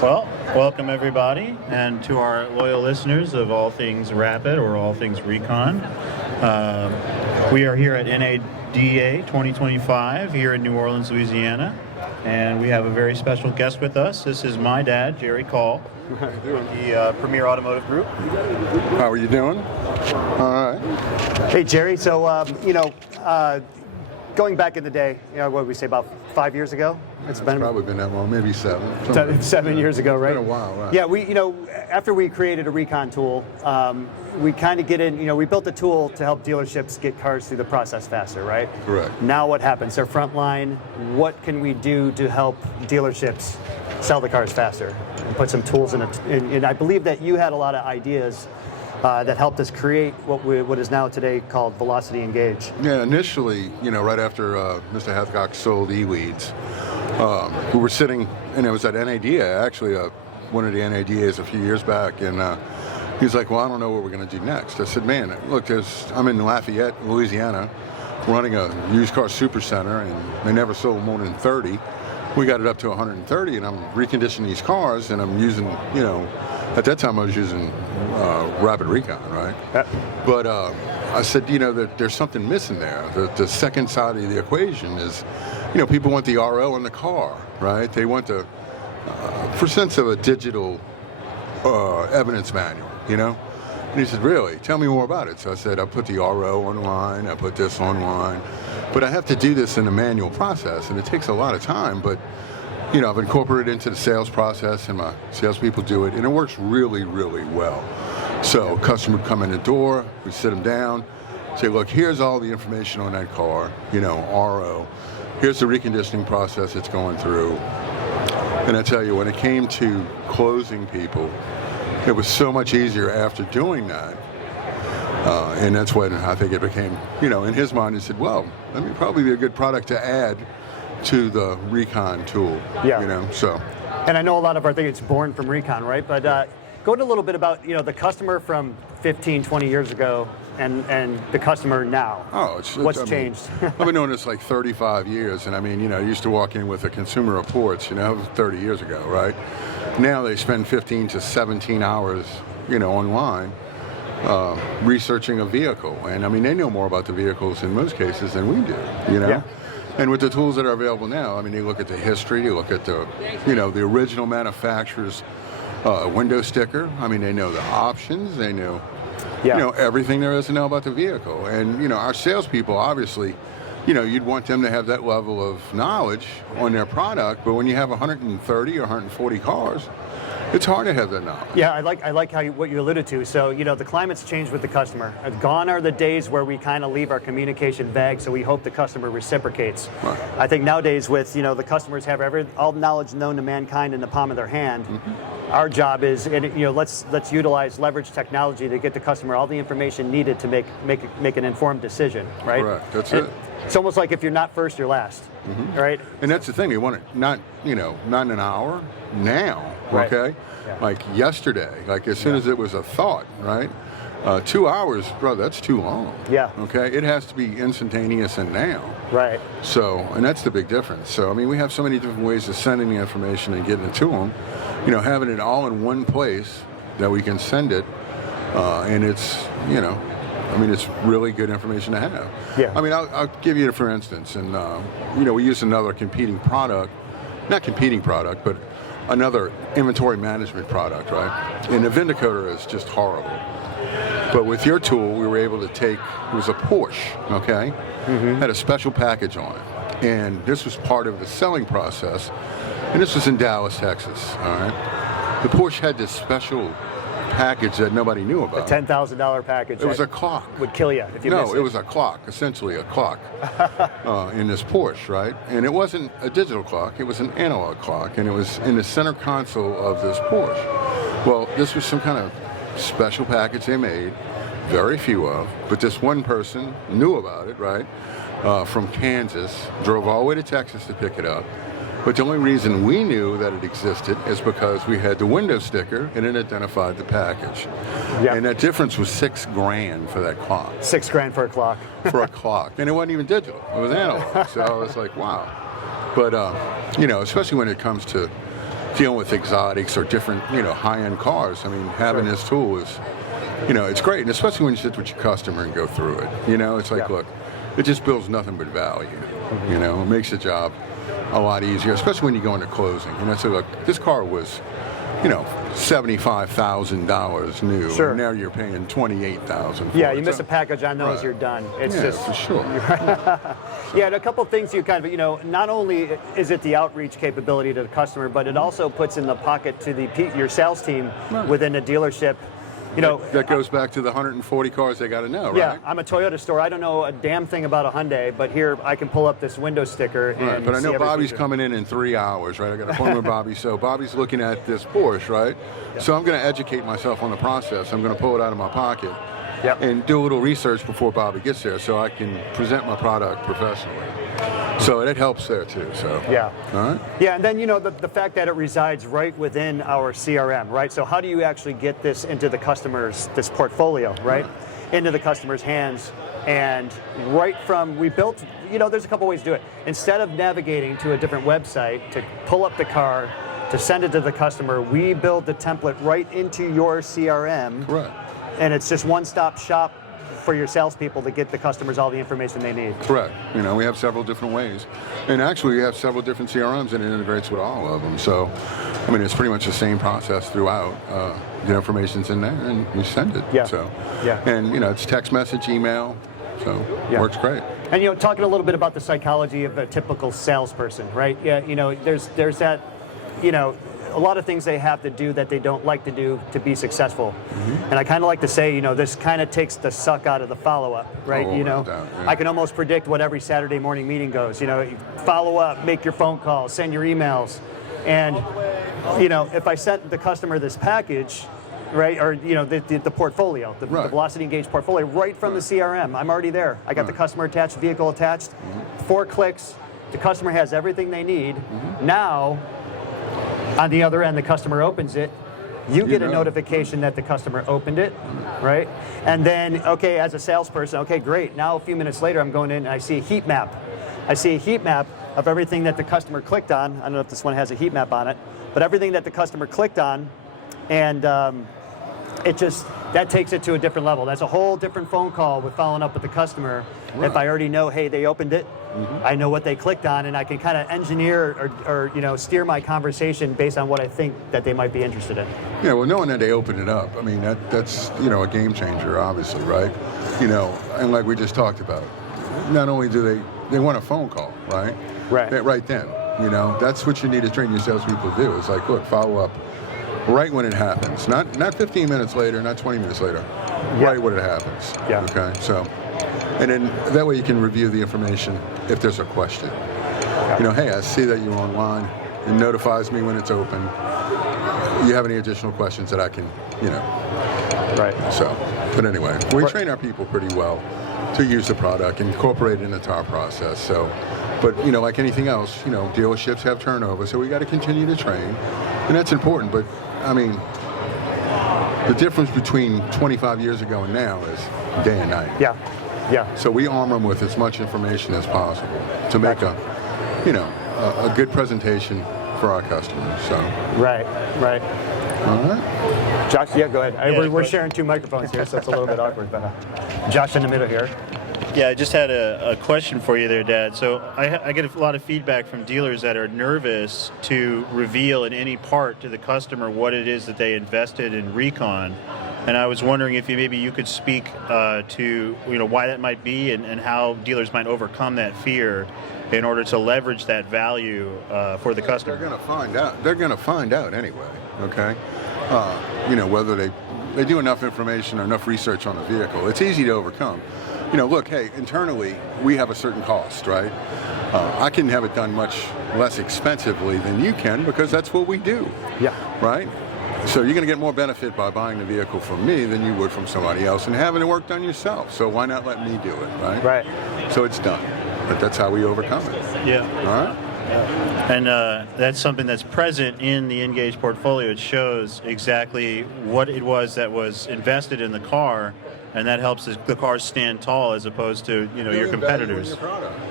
Well, welcome everybody, and to our loyal listeners of all things Rapid or all things Recon. We are here at NADA 2025 here in New Orleans, Louisiana, and we have a very special guest with us. This is my dad, Gerry Call, the Premier Automotive Group. How are you doing? All right. Hey, Gerry. So, going back in the day, what did we say, about 5 years ago? It's probably been that long, maybe 7. 7 years ago, right? It's been a while, right? Yeah, after we created a Recon tool, we kind of get in, we built a tool to help dealerships get cars through the process faster, right? Correct. Now what happens? They're frontline. What can we do to help dealerships sell the cars faster? And put some tools in it. And I believe that you had a lot of ideas that helped us create what is now today called Velocity Engage. Yeah, initially, right after Mr. Hathcock sold eWeeds, we were sitting, and it was at NADA, actually, one of the NADAs a few years back, and he was like, well, I don't know what we're going to do next. I said, man, look, I'm in Lafayette, Louisiana, running a used car supercenter, and they never sold more than 30. We got it up to 130, and I'm reconditioning these cars, and I'm using, at that time I was using Rapid Recon, right? But I said, that there's something missing there. The second side of the equation is, people want the RO in the car, right? They want the, for sense of a digital evidence manual, And he said, really? Tell me more about it. So I said, I put the RO online, I put this online, but I have to do this in a manual process, and it takes a lot of time, but I've incorporated it into the sales process, and my salespeople do it, and it works really, really well. So customer would come in the door, we sit them down, say, look, here's all the information on that car, RO. Here's the reconditioning process it's going through. And I tell you, when it came to closing people, it was so much easier after doing that. And that's when I think it became, in his mind, he said, well, that would probably be a good product to add to the Recon tool. Yeah. So. And I know a lot of our things, it's born from Recon, right? But go into a little bit about, the customer from 15, 20 years ago and the customer now. What's changed? I've been doing this like 35 years, and I used to walk in with the Consumer Reports, 30 years ago, right? Now they spend 15 to 17 hours, online researching a vehicle. And they know more about the vehicles in most cases than we do, Yeah. And with the tools that are available now, they look at the history, they look at the, the original manufacturer's window sticker. They know the options, they know, everything there is to know about the vehicle. And, our salespeople, obviously, you'd want them to have that level of knowledge on their product, but when you have 130 or 140 cars, it's hard to have that knowledge. Yeah, I like what you alluded to. So, the climate's changed with the customer. Gone are the days where we kind of leave our communication vague, so we hope the customer reciprocates. Right. I think nowadays with, the customers have all knowledge known to mankind in the palm of their hand. Mm-hmm. Our job is, let's leverage technology to get the customer all the information needed to make an informed decision, right? Correct, that's it. It's almost like if you're not first, you're last, mm-hmm. right? And that's the thing, they want it not in an hour, now, right. Okay? Yeah. Like yesterday, like as soon as it was a thought, right? 2 hours, bro, that's too long. Yeah. Okay? It has to be instantaneous and now. Right. So, and that's the big difference. So, we have so many different ways of sending the information and getting it to them. Having it all in one place that we can send it, and it's, it's really good information to have. Yeah. I'll give you, for instance, and, we use another not competing product, but another inventory management product, right? And the Vindicator is just horrible. But with your tool, we were able to take, it was a Porsche, okay? Mm-hmm. Had a special package on it. And this was part of the selling process. And this was in Dallas, Texas, all right? The Porsche had this special package that nobody knew about. A $10,000 package. It was a clock. Would kill you if you missed it. No, it was a clock, essentially a clock in this Porsche, right? And it wasn't a digital clock, it was an analog clock, and it was in the center console of this Porsche. Well, this was some kind of special package they made, very few of, but this one person knew about it, right? From Kansas, drove all the way to Texas to pick it up. But the only reason we knew that it existed is because we had the window sticker and it identified the package. Yep. And that difference was $6,000 for that clock. $6,000 for a clock. For a clock. And it wasn't even digital. It was analog. So I was like, wow. But, especially when it comes to, dealing with exotics or different, high-end cars. I mean, having this tool is, it's great, and especially when you sit with your customer and go through it. It's like, look, it just builds nothing but value. It makes the job a lot easier, especially when you go into closing. So look, this car was, $75,000 new. Sure. And now you're paying $28,000. Yeah, you miss a package on those, you're done. It's just for sure. Yeah, and a couple of things you kind of, not only is it the outreach capability to the customer, but it also puts in the pocket to your sales team within a dealership. That goes back to the 140 cars they got to know, right? Yeah, I'm a Toyota store. I don't know a damn thing about a Hyundai, but here I can pull up this window sticker. Right, but I know Bobby's coming in 3 hours, right? I got an appointment with Bobby, so Bobby's looking at this Porsche, right? Yeah. So I'm going to educate myself on the process. I'm going to pull it out of my pocket and do a little research before Bobby gets there, so I can present my product professionally. So it helps there too. So yeah, all right. Yeah, and then the fact that it resides right within our CRM, right? So how do you actually get this into the this portfolio, right, into the customer's hands? And we built, there's a couple ways to do it. Instead of navigating to a different website to pull up the car to send it to the customer, we build the template right into your CRM. Correct. And it's just one-stop shop for your salespeople to get the customers all the information they need. Correct. We have several different ways. And actually, we have several different CRMs and it integrates with all of them. So, it's pretty much the same process throughout. The information's in there and you send it. Yeah. So, yeah. And, it's text message, email. So, works great. And, talking a little bit about the psychology of a typical salesperson, right? Yeah, there's that, a lot of things they have to do that they don't like to do to be successful. And I kind of like to say, this kind of takes the suck out of the follow-up, right? I can almost predict what every Saturday morning meeting goes. Follow up, make your phone calls, send your emails. And, if I sent the customer this package, right, or, the portfolio, the Velocity Engage portfolio, right from the CRM, I'm already there. I got the customer attached, vehicle attached, 4 clicks, the customer has everything they need. Now, on the other end, the customer opens it. You get a notification that the customer opened it, right? And then, okay, as a salesperson, okay, great. Now, a few minutes later, I'm going in and I see a heat map. I see a heat map of everything that the customer clicked on. I don't know if this one has a heat map on it, but everything that the customer clicked on, and that takes it to a different level. That's a whole different phone call with following up with the customer. Right. If I already know, hey, they opened it, I know what they clicked on, and I can kind of engineer or steer my conversation based on what I think that they might be interested in. Yeah, well, knowing that they opened it up, that's a game changer, obviously, right? And like we just talked about, not only do they want a phone call, right? Right then, that's what you need to train your salespeople to do. It's like, look, follow up right when it happens, not 15 minutes later, not 20 minutes later, right when it happens. Yeah. Okay, so. And then that way you can review the information if there's a question. Hey, I see that you're online. It notifies me when it's open. You have any additional questions that I can, Right. So, but anyway, we train our people pretty well to use the product and incorporate it into our process. So, but like anything else, dealerships have turnover, so we got to continue to train, and that's important. But the difference between 25 years ago and now is day and night. Yeah. Yeah. So we arm them with as much information as possible to make a good presentation for our customers. So. Right. All right. Josh, go ahead. We're sharing 2 microphones here, so it's a little bit awkward. But Josh in the middle here. Yeah, I just had a question for you there, Dad. So I get a lot of feedback from dealers that are nervous to reveal in any part to the customer what it is that they invested in Recon. And I was wondering if you could speak to why that might be and how dealers might overcome that fear in order to leverage that value for the customer. They're going to find out. They're going to find out anyway. Okay, whether they do enough information or enough research on the vehicle. It's easy to overcome. Look, hey, internally we have a certain cost, right? I can have it done much less expensively than you can because that's what we do. Yeah. Right. So you're going to get more benefit by buying the vehicle from me than you would from somebody else and having the work done yourself. So why not let me do it, right? Right. So it's done. But that's how we overcome it. Yeah. All right? Yeah. And that's something that's present in the Engage portfolio. It shows exactly what it was that was invested in the car and that helps the cars stand tall as opposed to your competitors.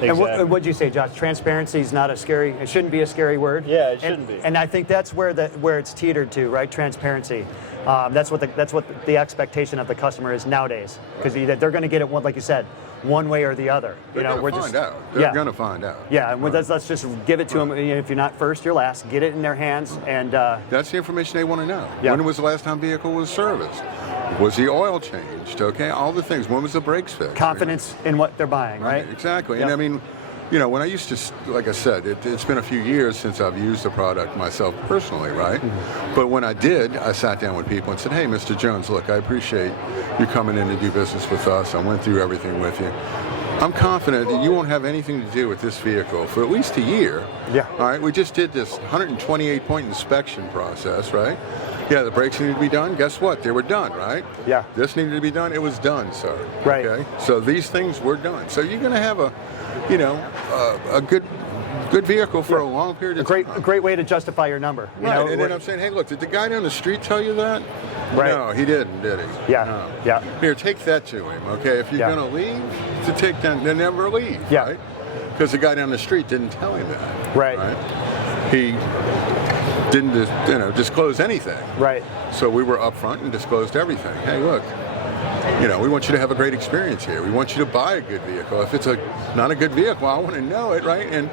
And what'd you say, Josh? Transparency is not a scary. It shouldn't be a scary word. Yeah, it shouldn't be. And I think that's where it's teetered to, right? Transparency. That's what the expectation of the customer is nowadays, because they're going to get it one, like you said, one way or the other. They're going to find out. They're going to find out. Yeah, and let's just give it to them. If you're not first, you're last. Get it in their hands, and that's the information they want to know. Yeah. When was the last time vehicle was serviced? Was the oil changed? Okay, all the things. When was the brakes fixed? Confidence in what they're buying, right? Exactly. Yep. And I mean, when I used to, like I said, it's been a few years since I've used the product myself personally, right? Mm-hmm. But when I did, I sat down with people and said, hey, Mr. Jones, look, I appreciate you coming in to do business with us. I went through everything with you. I'm confident that you won't have anything to do with this vehicle for at least a year. Yeah. All right, we just did this 128-point inspection process, right? Yeah, the brakes needed to be done. Guess what? They were done, right? Yeah. This needed to be done. It was done, sir. Right. Okay. So these things were done. So you're going to have a good vehicle for a long period of time. A great way to justify your number. Right. And then I'm saying, hey, look, did the guy down the street tell you that? Right. No, he didn't, did he? Yeah. No. Yeah. Here, take that to him, okay? If you're Yeah. going to leave, to take that, then never leave, Yeah. right? Because the guy down the street didn't tell him that. Right. He didn't, disclose anything. Right. So we were upfront and disclosed everything. Hey, look, we want you to have a great experience here. We want you to buy a good vehicle. If it's not a good vehicle, I want to know it, right? And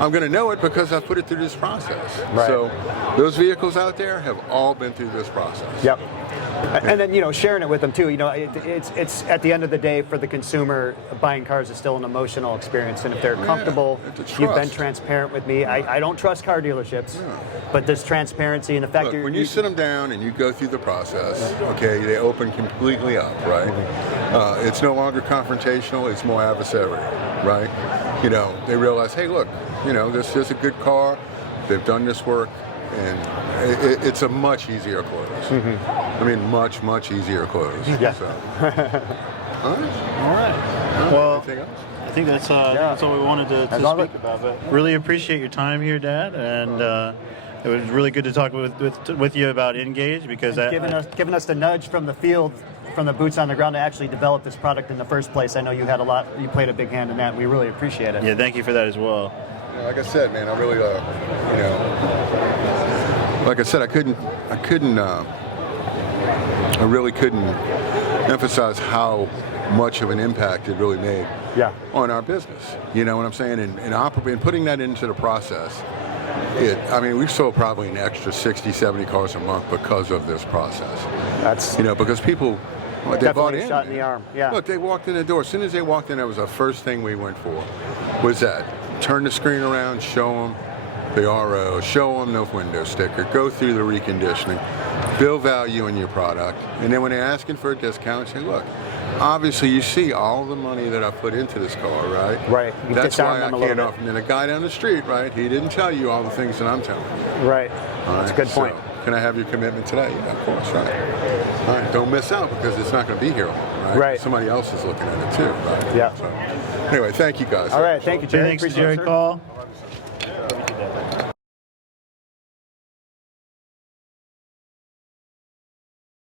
I'm going to know it because I put it through this process. Right. So those vehicles out there have all been through this process. Yep. And then sharing it with them too. It's at the end of the day for the consumer, buying cars is still an emotional experience. And if they're comfortable, you've been transparent with me. I don't trust car dealerships, but this transparency and the fact Look, when you sit them down and you go through the process, okay, they open completely up, right? It's no longer confrontational; it's more adversarial, right? They realize, hey, look, this is a good car. They've done this work. And it's a much easier close. I mean, much, much easier close. Yeah. So. All right. Well, I think that's all we wanted to speak about. But really appreciate your time here, Dad, and it was really good to talk with you about Engage because giving us the nudge from the field, from the boots on the ground to actually develop this product in the first place. I know you played a big hand in that. And we really appreciate it. Yeah, thank you for that as well. Like I said, man, I really, like I said, I really couldn't emphasize how much of an impact it really made on our business. You know what I'm saying? And putting that into the process, we sold probably an extra 60, 70 cars a month because of this process. That's because people, they bought in. A shot in the arm. Yeah. Look, they walked in the door. As soon as they walked in, that was the first thing we went for. Was that turn the screen around, show them the RO, show them the window sticker, go through the reconditioning, build value in your product, and then when they're asking for a discount, say, look, obviously you see all the money that I put into this car, right? Right. That's why I can't offer. And then a guy down the street, right, he didn't tell you all the things that I'm telling you. Right. That's a good point. So, can I have your commitment today? Yeah, of course, right. All right, don't miss out because it's not going to be here, right? Somebody else is looking at it too, right? Yeah. So, anyway, thank you guys. All right, thank you, Gerry. Thanks to Gerry Call.